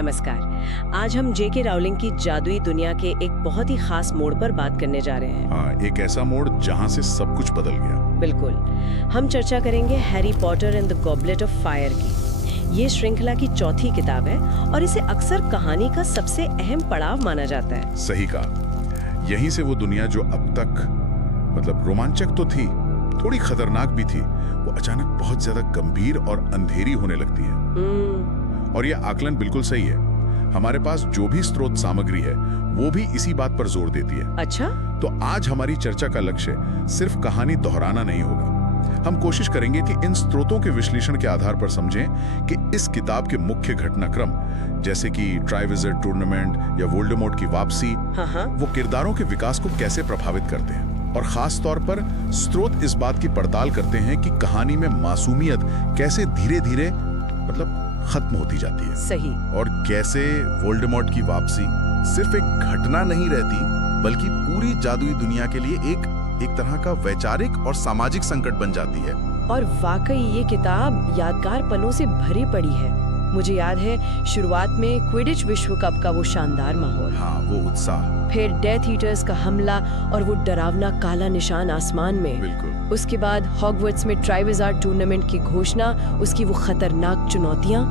नमस्कार। आज हम जेके राउलिंग की जादुई दुनिया के एक बहुत ही खास मोड़ पर बात करने जा रहे हैं। हाँ, एक ऐसा मोड़ जहाँ से सब कुछ बदल गया। बिल्कुल। हम चर्चा करेंगे Harry Potter and the goblet of fire की। ये श्रृंखला की चौथी किताब है और इसे अक्सर कहानी का सबसे अहम पड़ाव माना जाता है। सही कहा। यहीं से वो दुनिया जो अब तक रोमांचक तो थी, थोड़ी खतरनाक भी थी, वो अचानक बहुत ज्यादा गंभीर और अंधेरी होने लगती है। और ये आकलन बिल्कुल सही है। हमारे पास जो भी स्रोत सामग्री है वो भी इसी बात पर जोर देती है। अच्छा? तो आज हमारी चर्चा का लक्ष्य सिर्फ कहानी दोहराना नहीं होगा। हम कोशिश करेंगे कि इन स्रोतों के विश्लेषण के आधार पर समझें कि इस किताब के मुख्य घटनाक्रम, जैसे कि ट्राइविजर्ड टूर्नामेंट या वोल्डेमॉर्ट की वापसी, वो किरदारों के विकास को कैसे प्रभावित करते हैं। और खास तौर पर स्रोत इस बात की पड़ताल करते हैं कि कहानी में मासूमियत कैसे धीरे धीरे खत्म होती जाती है। सही। और कैसे वोल्डेमॉर्ट की वापसी सिर्फ एक घटना नहीं रहती, बल्कि पूरी जादुई दुनिया के लिए एक तरह का वैचारिक और सामाजिक संकट बन जाती है। और वाकई ये किताब यादगार पलों से भरी पड़ी है। मुझे याद है शुरुआत में क्विडिच विश्व कप का वो शानदार माहौल, हाँ, वो उत्साह, फिर डेथ ईटर्स का हमला और वो डरावना काला निशान आसमान में। बिल्कुल। उसके बाद हॉगवर्ट्स में ट्राइविज़ार्ड टूर्नामेंट की घोषणा, उसकी वो खतरनाक चुनौतियां,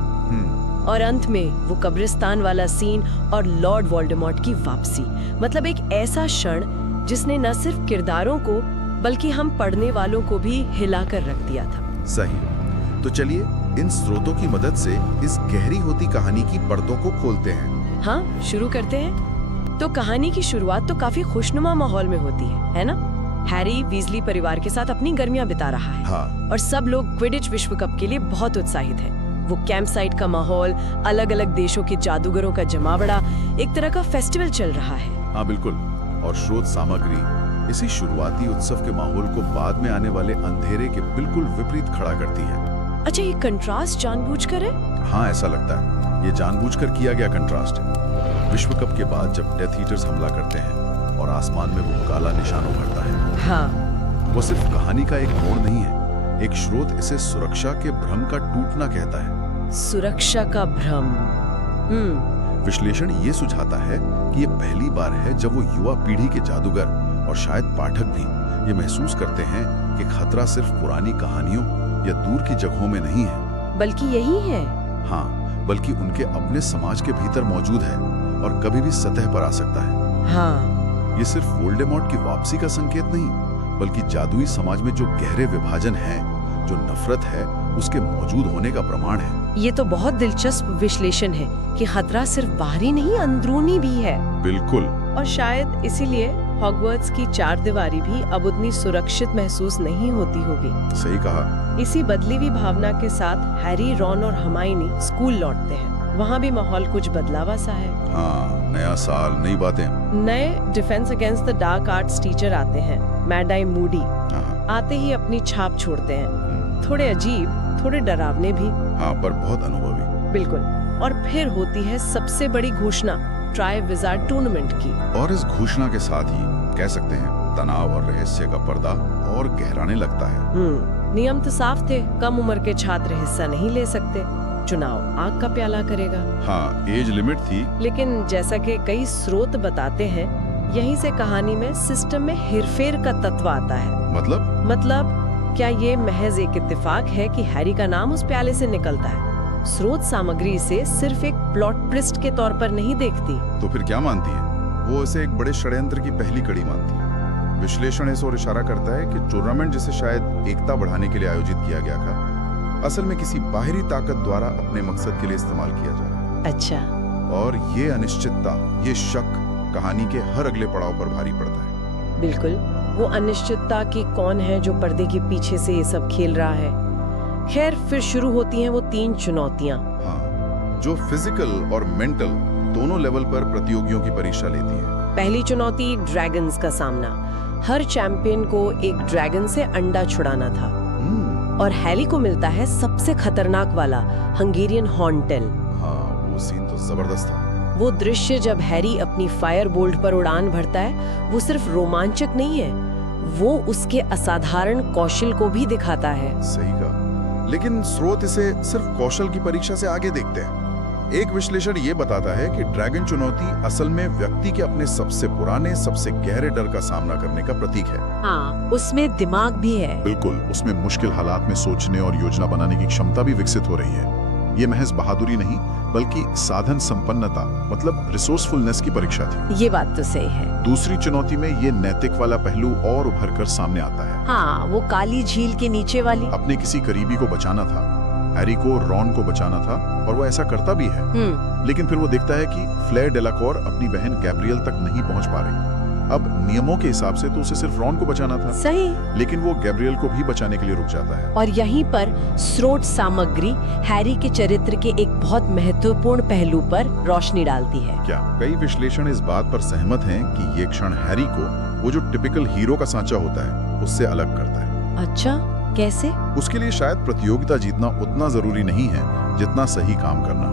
और अंत में वो कब्रिस्तान वाला सीन और लॉर्ड वोल्डेमॉर्ट की वापसी। मतलब एक ऐसा क्षण जिसने न सिर्फ किरदारों को बल्कि हम पढ़ने वालों को भी हिलाकर रख दिया था। सही। तो चलिए इन स्रोतों की मदद से इस गहरी होती कहानी की परतों को खोलते हैं। हाँ, शुरू करते हैं। तो कहानी की शुरुआत तो काफी खुशनुमा माहौल में होती है ना? हैरी वीजली परिवार के साथ अपनी गर्मियां बिता रहा है। हाँ। और सब लोग क्विडिच विश्व कप के लिए बहुत उत्साहित हैं। वो कैंप साइट का माहौल, अलग अलग देशों के जादूगरों का जमावड़ा, एक तरह का फेस्टिवल चल रहा है। हाँ बिल्कुल। और स्रोत सामग्री इसी शुरुआती उत्सव के माहौल को बाद में आने वाले अंधेरे के बिल्कुल विपरीत खड़ा करती है। अच्छा, ये कंट्रास्ट जानबूझकर है? हाँ, ऐसा लगता है ये जानबूझकर किया गया कंट्रास्ट है। विश्व कप के बाद जब डेथ ईटर्स हमला करते हैं और आसमान में वो काला निशान उभरता है, हाँ, वो सिर्फ कहानी का एक मोड़ नहीं है। एक स्रोत इसे सुरक्षा के भ्रम का टूटना कहता है। सुरक्षा का भ्रम। विश्लेषण ये सुझाता है कि ये पहली बार है जब वो युवा पीढ़ी के जादूगर और शायद पाठक भी ये महसूस करते हैं कि खतरा सिर्फ पुरानी कहानियों या दूर की जगहों में नहीं है, बल्कि यही है। हाँ, बल्कि उनके अपने समाज के भीतर मौजूद है और कभी भी सतह पर आ सकता है। हाँ। ये सिर्फ वोल्डेमॉर्ट की वापसी का संकेत नहीं, बल्कि जादुई समाज में जो गहरे विभाजन है, जो नफरत है, उसके मौजूद होने का प्रमाण है। ये तो बहुत दिलचस्प विश्लेषण है कि खतरा सिर्फ बाहरी नहीं, अंदरूनी भी है। बिल्कुल। और शायद इसीलिए हॉगवर्ट्स की चारदीवारी भी अब उतनी सुरक्षित महसूस नहीं होती होगी। सही कहा। इसी बदली हुई भावना के साथ हैरी, रॉन और हर्माइनी स्कूल लौटते हैं। वहाँ भी माहौल कुछ बदलावा सा है। हाँ, नया साल, नई बातें। नए defence against the dark arts teacher आते हैं, मैड आई मूडी। हाँ। आते ही अपनी छाप छोड़ते हैं, थोड़े अजीब, थोड़े डरावने भी। हाँ, पर बहुत अनुभवी। बिल्कुल। और फिर होती है सबसे बड़ी घोषणा, ट्राइविज़ार्ड टूर्नामेंट की। और इस घोषणा के साथ ही कह सकते हैं तनाव और रहस्य का पर्दा और गहराने लगता है। नियम तो साफ थे, कम उम्र के छात्र हिस्सा नहीं ले सकते। चुनाव आग का प्याला करेगा। हाँ, एज लिमिट थी। लेकिन जैसा कि कई स्रोत बताते हैं, यहीं से कहानी में सिस्टम में हेरफेर का तत्व आता है। मतलब क्या ये महज एक इत्तेफाक है कि हैरी का नाम उस प्याले से निकलता है? स्रोत सामग्री इसे सिर्फ एक प्लॉट ट्विस्ट के तौर पर नहीं देखती। तो फिर क्या मानती है? वो इसे एक बड़े षड्यंत्र की पहली कड़ी मानती है। विश्लेषण इस ओर इशारा करता है कि टूर्नामेंट जिसे शायद एकता बढ़ाने के लिए आयोजित किया गया था, असल में किसी बाहरी ताकत द्वारा अपने मकसद के लिए इस्तेमाल किया जा रहा है। अच्छा। और ये अनिश्चितता, ये शक कहानी के हर अगले पड़ाव पर भारी पड़ता है। बिल्कुल। वो अनिश्चितता कि कौन है जो पर्दे के पीछे से ये सब खेल रहा है। खैर, फिर शुरू होती हैं वो 3 चुनौतियां। हाँ, जो फिजिकल और मेंटल दोनों लेवल पर प्रतियोगियों की परीक्षा लेती है। पहली चुनौती, ड्रैगन्स का सामना। हर चैंपियन को एक ड्रैगन से अंडा छुड़ाना था। और हैरी को मिलता है सबसे खतरनाक वाला, हंगेरियन हॉर्नटेल। हाँ, वो सीन तो जबरदस्त था। वो दृश्य जब हैरी अपनी फायर बोल्ट पर उड़ान भरता है, वो सिर्फ रोमांचक नहीं है, वो उसके असाधारण कौशल को भी दिखाता है। सही कहा। लेकिन स्रोत इसे सिर्फ कौशल की परीक्षा से आगे देखते हैं। एक विश्लेषण ये बताता है कि ड्रैगन चुनौती असल में व्यक्ति के अपने सबसे पुराने, सबसे गहरे डर का सामना करने का प्रतीक है। हाँ, उसमें दिमाग भी है। बिल्कुल, उसमें मुश्किल हालात में सोचने और योजना बनाने की क्षमता भी विकसित हो रही है। ये महज बहादुरी नहीं, बल्कि साधन संपन्नता, मतलब रिसोर्सफुलनेस की परीक्षा थी। ये बात तो सही है। दूसरी चुनौती में ये नैतिक वाला पहलू और उभर कर सामने आता है। हाँ, वो काली झील के नीचे वाली। अपने किसी करीबी को बचाना था, हैरी को रॉन को बचाना था, और वो ऐसा करता भी है। लेकिन फिर वो देखता है कि फ्लेयर डेलाकॉर अपनी बहन गैब्रियल तक नहीं पहुंच पा रही। अब नियमों के हिसाब से तो उसे सिर्फ रॉन को बचाना था। सही। लेकिन वो गैब्रियल को भी बचाने के लिए रुक जाता है। और यहीं पर स्रोत सामग्री हैरी के चरित्र के एक बहुत महत्वपूर्ण पहलू पर रोशनी डालती है। क्या कई विश्लेषण इस बात पर सहमत हैं कि ये क्षण हैरी को वो जो टिपिकल हीरो का सांचा होता है उससे अलग करता है। अच्छा, कैसे? उसके लिए शायद प्रतियोगिता जीतना उतना जरूरी नहीं है जितना सही काम करना।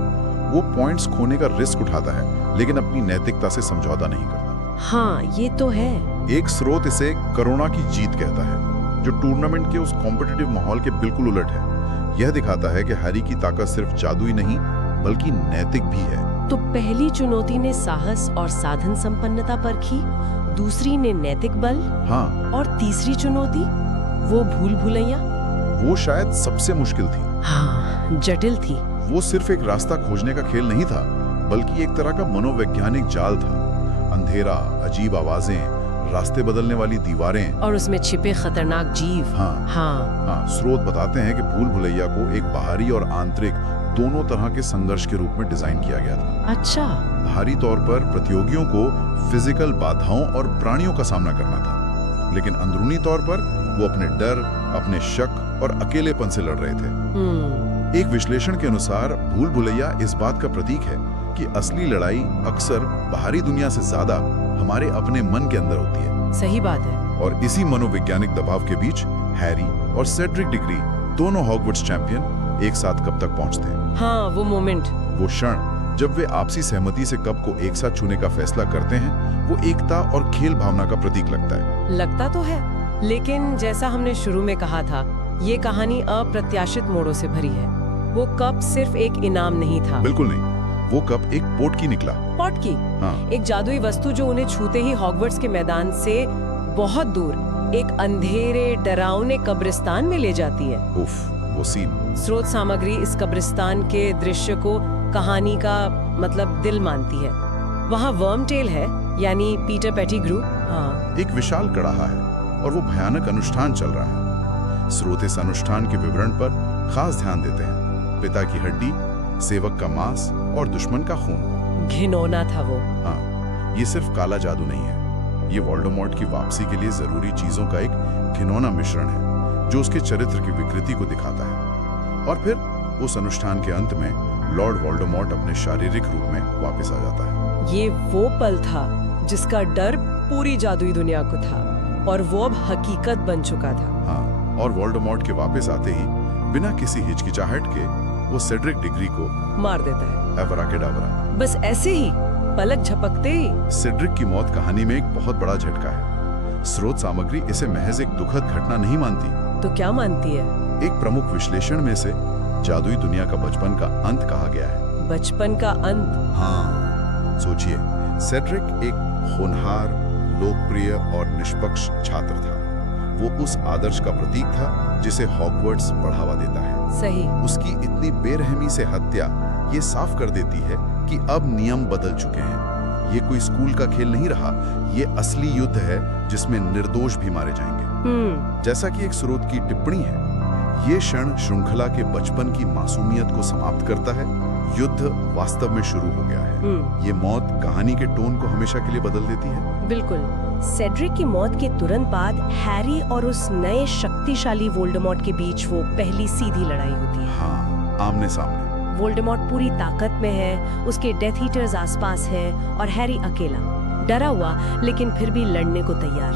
वो पॉइंट्स खोने का रिस्क उठाता है, लेकिन अपनी नैतिकता से समझौता नहीं करता। हाँ, ये तो है। एक स्रोत इसे करुणा की जीत कहता है, जो टूर्नामेंट के उस कॉम्पिटिटिव माहौल के बिल्कुल उलट है। यह दिखाता है कि हैरी की ताकत सिर्फ जादुई नहीं, बल्कि नैतिक भी है। तो पहली चुनौती ने साहस और साधन संपन्नता परखी, दूसरी ने नैतिक बल, हाँ, और तीसरी चुनौती वो भूल भुलैया। वो शायद सबसे मुश्किल थी। हाँ, जटिल थी। वो सिर्फ एक रास्ता खोजने का खेल नहीं था, बल्कि एक तरह का मनोवैज्ञानिक जाल था। अंधेरा, अजीब आवाजें, रास्ते बदलने वाली दीवारें, और उसमें छिपे खतरनाक जीव। हाँ। स्रोत बताते हैं कि भूल भुलैया को एक बाहरी और आंतरिक दोनों तरह के संघर्ष के रूप में डिजाइन किया गया था। अच्छा। बाहरी तौर पर प्रतियोगियों को फिजिकल बाधाओं और प्राणियों का सामना करना था, लेकिन अंदरूनी तौर पर वो अपने डर, अपने शक और अकेलेपन से लड़ रहे थे। एक विश्लेषण के अनुसार भूल भुलैया इस बात का प्रतीक है कि असली लड़ाई अक्सर बाहरी दुनिया से ज्यादा हमारे अपने मन के अंदर होती है। सही बात है। और इसी मनोवैज्ञानिक दबाव के बीच हैरी और सेड्रिक डिग्री, दोनों हॉगवर्ट्स चैंपियन, एक साथ कब तक पहुंचते हैं। हाँ, वो मोमेंट, वो क्षण जब वे आपसी सहमति से कब को एक साथ छूने का फैसला करते हैं, वो एकता और खेल भावना का प्रतीक लगता है। लगता तो है, लेकिन जैसा हमने शुरू में कहा था, ये कहानी अप्रत्याशित मोड़ों से भरी है। वो कप सिर्फ एक इनाम नहीं था। बिल्कुल नहीं, वो कप एक पोर्ट की निकला। पॉट की? हाँ। एक जादुई वस्तु जो उन्हें छूते ही हॉगवर्ट्स के मैदान से बहुत दूर एक अंधेरे डरावने कब्रिस्तान में ले जाती है। उफ, वो सीन। स्रोत सामग्री इस कब्रिस्तान के दृश्य को कहानी का मतलब दिल मानती है। वहाँ वर्मटेल है, यानी पीटर पेटिग्रू। हाँ। एक विशाल कड़ाहा है और वो भयानक अनुष्ठान चल रहा है। स्रोत इस अनुष्ठान के विवरण पर खास ध्यान देते हैं। पिता की हड्डी, सेवक का मांस और दुश्मन का खून। घिनौना था वो। हाँ, ये सिर्फ काला जादू नहीं है, ये वोल्डेमॉर्ट की वापसी के लिए जरूरी चीजों का एक घिनौना मिश्रण है, जो उसके चरित्र की विकृति को दिखाता है। और फिर उस अनुष्ठान के अंत में लॉर्ड वोल्डेमॉर्ट अपने शारीरिक रूप में वापस आ जाता है। ये वो पल था जिसका डर पूरी जादुई दुनिया को था, और वो अब हकीकत बन चुका था। हाँ, और वोल्डेमॉर्ट के वापस आते ही बिना किसी हिचकिचाहट के वो सेड्रिक डिग्री को मार देता है। एवराकेडावरा। बस ऐसे ही, पलक झपकते ही। सेड्रिक की मौत कहानी में एक बहुत बड़ा झटका है। स्रोत सामग्री इसे महज एक दुखद घटना नहीं मानती। तो क्या मानती है? एक प्रमुख विश्लेषण में से जादुई दुनिया का बचपन का अंत कहा गया है। बचपन का अंत? हाँ, सोचिए, सेड्रिक एक होनहार, लोकप्रिय और निष्पक्ष छात्र था। वो उस आदर्श का प्रतीक था जिसे हॉगवर्ट्स बढ़ावा देता है। सही। उसकी इतनी बेरहमी से हत्या ये साफ कर देती है कि अब नियम बदल चुके हैं। ये कोई स्कूल का खेल नहीं रहा, ये असली युद्ध है जिसमें निर्दोष भी मारे जाएंगे। जैसा कि एक स्रोत की टिप्पणी है, ये क्षण श्रृंखला के बचपन की मासूमियत को समाप्त करता है। युद्ध वास्तव में शुरू हो गया है। ये मौत कहानी के टोन को हमेशा के लिए बदल देती है। बिल्कुल। सेड्रिक की मौत के तुरंत बाद हैरी और उस नए शक्तिशाली वोल्डेमॉर्ट के बीच वो पहली सीधी लड़ाई होती है। हाँ, आमने सामने। वोल्डेमॉर्ट पूरी ताकत में है, उसके डेथ ईटर्स आसपास है, और हैरी अकेला, डरा हुआ लेकिन फिर भी लड़ने को तैयार।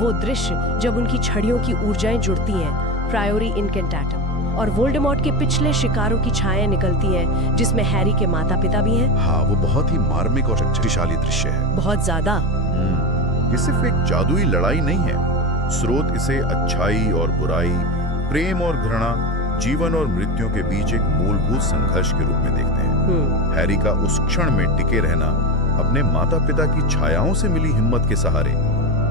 वो दृश्य जब उनकी छड़ियों की ऊर्जाएं जुड़ती हैं, प्रायोरी इनकेंटाटम, और वोल्डेमॉर्ट के पिछले शिकारों की छायाएं निकलती हैं, जिसमें हैरी के माता पिता भी हैं। हाँ, वो बहुत ही मार्मिक और शक्तिशाली दृश्य है। बहुत ज्यादा। ये सिर्फ एक जादुई लड़ाई नहीं है। स्रोत इसे अच्छाई और बुराई, प्रेम और घृणा, जीवन और मृत्यु के बीच एक मूलभूत संघर्ष के रूप में देखते हैं। हैरी का उस क्षण में टिके रहना अपने माता पिता की छायाओं से मिली हिम्मत के सहारे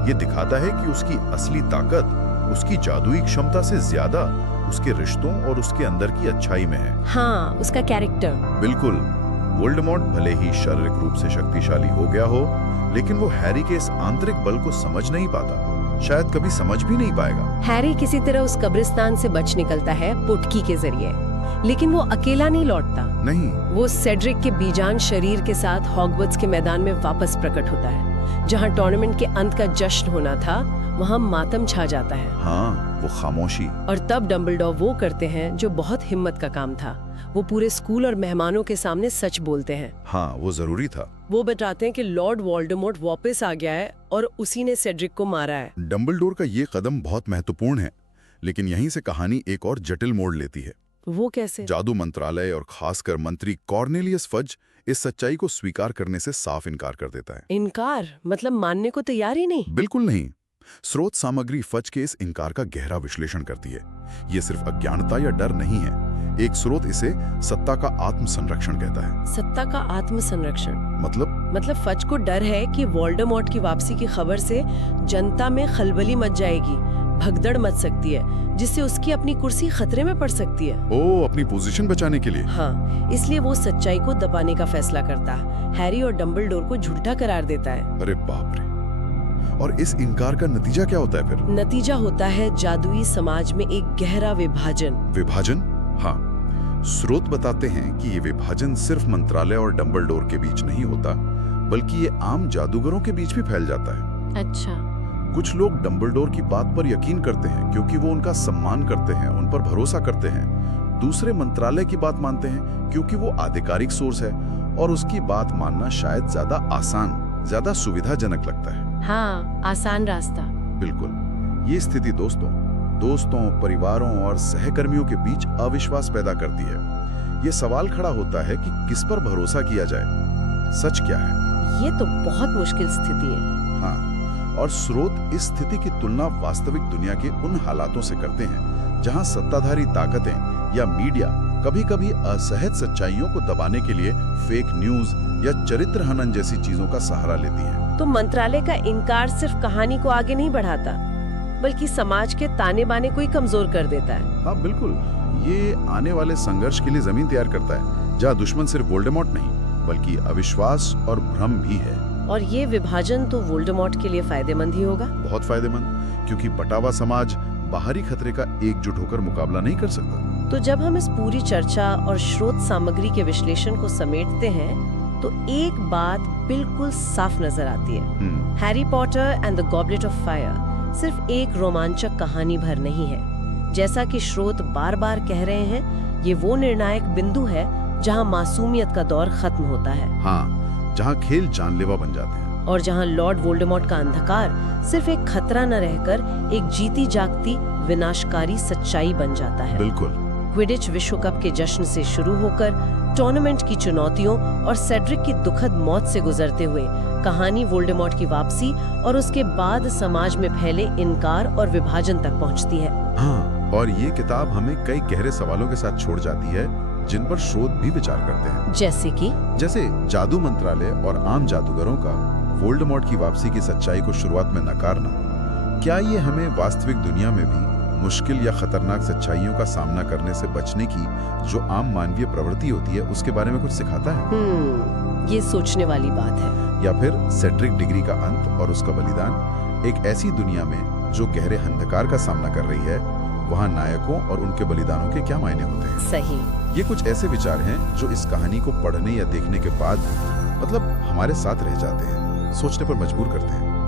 ये दिखाता है कि उसकी असली ताकत उसकी जादुई क्षमता से ज्यादा उसके रिश्तों और उसके अंदर की अच्छाई में है। हाँ, उसका कैरेक्टर। बिल्कुल। वोल्डेमॉर्ट भले ही शारीरिक रूप से शक्तिशाली हो गया हो, लेकिन वो हैरी के इस आंतरिक बल को समझ नहीं पाता, शायद कभी समझ भी नहीं पाएगा। हैरी किसी तरह उस कब्रिस्तान से बच निकलता है पुटकी के जरिए, लेकिन वो अकेला नहीं लौटता। नहीं, वो सेड्रिक के बीजान शरीर के साथ हॉगवर्ट्स के मैदान में वापस प्रकट होता है। जहाँ टूर्नामेंट के अंत का जश्न होना था, वहाँ मातम छा जाता है। हाँ, वो खामोशी। और तब डंबलडोर वो करते हैं जो बहुत हिम्मत का काम था। वो पूरे स्कूल और मेहमानों के सामने सच बोलते हैं। हाँ, वो जरूरी था। वो बताते हैं कि लॉर्ड वोल्डेमॉर्ट वापस आ गया है और उसी ने सेड्रिक को मारा है। डंबलडोर का ये कदम बहुत महत्वपूर्ण है, लेकिन यहीं से कहानी एक और जटिल मोड़ लेती है। वो कैसे? जादू मंत्रालय और खासकर मंत्री कॉर्नेलियस फज इस सच्चाई को स्वीकार करने से साफ इनकार कर देता है। इनकार मतलब मानने को तैयार ही नहीं? बिल्कुल नहीं। स्रोत सामग्री फज के इस इनकार का गहरा विश्लेषण करती है। ये सिर्फ अज्ञानता या डर नहीं है। एक स्रोत इसे सत्ता का आत्मसंरक्षण कहता है। सत्ता का आत्मसंरक्षण मतलब फज को डर है कि वोल्डेमॉर्ट की वापसी की खबर से जनता में खलबली मच जाएगी, भगदड़ मच सकती है, जिससे उसकी अपनी कुर्सी खतरे में पड़ सकती है। ओ, अपनी पोजीशन बचाने के लिए। हाँ, इसलिए वो सच्चाई को दबाने का फैसला करता है। हैरी और डंबलडोर को झूठा करार देता है। अरे बाप रे। और इस इनकार का नतीजा क्या होता है फिर? नतीजा होता है जादुई समाज में एक गहरा विभाजन। विभाजन? हाँ। स्रोत बताते हैं कि ये विभाजन सिर्फ मंत्रालय और डंबलडोर के बीच नहीं होता, बल्कि ये आम जादूगरों के बीच भी फैल जाता है। अच्छा। कुछ लोग डंबलडोर की बात पर यकीन करते हैं क्योंकि वो उनका सम्मान करते हैं, उन पर भरोसा करते हैं। दूसरे मंत्रालय की बात मानते हैं क्योंकि वो आधिकारिक सोर्स है और उसकी बात मानना शायद ज्यादा आसान, ज्यादा सुविधाजनक लगता है। हाँ, आसान रास्ता। बिल्कुल। ये स्थिति दोस्तों, परिवारों और सहकर्मियों के बीच अविश्वास पैदा करती है। ये सवाल खड़ा होता है कि किस पर भरोसा किया जाए, सच क्या है? ये तो बहुत मुश्किल स्थिति है। हाँ, और स्रोत इस स्थिति की तुलना वास्तविक दुनिया के उन हालातों से करते हैं जहां सत्ताधारी ताकतें या मीडिया कभी-कभी असहज सच्चाइयों को दबाने के लिए फेक न्यूज या चरित्र हनन जैसी चीजों का सहारा लेती हैं। तो मंत्रालय का इनकार सिर्फ कहानी को आगे नहीं बढ़ाता, बल्कि समाज के ताने बाने को ही कमजोर कर देता है। हाँ बिल्कुल, ये आने वाले संघर्ष के लिए जमीन तैयार करता है, जहाँ दुश्मन सिर्फ वोल्डेमॉर्ट नहीं बल्कि अविश्वास और भ्रम भी है। और ये विभाजन तो वोल्डेमॉर्ट के लिए फायदेमंद ही होगा। बहुत फायदेमंद, क्योंकि बटा हुआ समाज बाहरी खतरे का एकजुट होकर मुकाबला नहीं कर सकता। तो जब हम इस पूरी चर्चा और स्रोत सामग्री के विश्लेषण को समेटते हैं, तो एक बात बिल्कुल साफ नजर आती है। Harry Potter and the goblet of fire सिर्फ एक रोमांचक कहानी भर नहीं है। जैसा कि स्रोत बार बार कह रहे हैं, ये वो निर्णायक बिंदु है जहां मासूमियत का दौर खत्म होता है। हाँ, जहां खेल जानलेवा बन जाते हैं और जहां लॉर्ड वोल्डेमॉर्ट का अंधकार सिर्फ एक खतरा न रहकर एक जीती जागती विनाशकारी सच्चाई बन जाता है। बिल्कुल। क्विडिच विश्व कप के जश्न से शुरू होकर टूर्नामेंट की चुनौतियों और सेड्रिक की दुखद मौत से गुजरते हुए कहानी वोल्डेमॉर्ट की वापसी और उसके बाद समाज में फैले इनकार और विभाजन तक पहुंचती है। हाँ, और ये किताब हमें कई गहरे सवालों के साथ छोड़ जाती है जिन पर स्रोत भी विचार करते हैं। जैसे जादू मंत्रालय और आम जादूगरों का वोल्डेमॉर्ट की वापसी की सच्चाई को शुरुआत में नकारना। क्या ये हमें वास्तविक दुनिया में भी मुश्किल या खतरनाक सच्चाइयों का सामना करने से बचने की जो आम मानवीय प्रवृत्ति होती है उसके बारे में कुछ सिखाता है? ये सोचने वाली बात है। या फिर सेड्रिक डिग्री का अंत और उसका बलिदान एक ऐसी दुनिया में जो गहरे अंधकार का सामना कर रही है, वहाँ नायकों और उनके बलिदानों के क्या मायने होते हैं? सही। ये कुछ ऐसे विचार हैं जो इस कहानी को पढ़ने या देखने के बाद मतलब हमारे साथ रह जाते हैं, सोचने पर मजबूर करते हैं।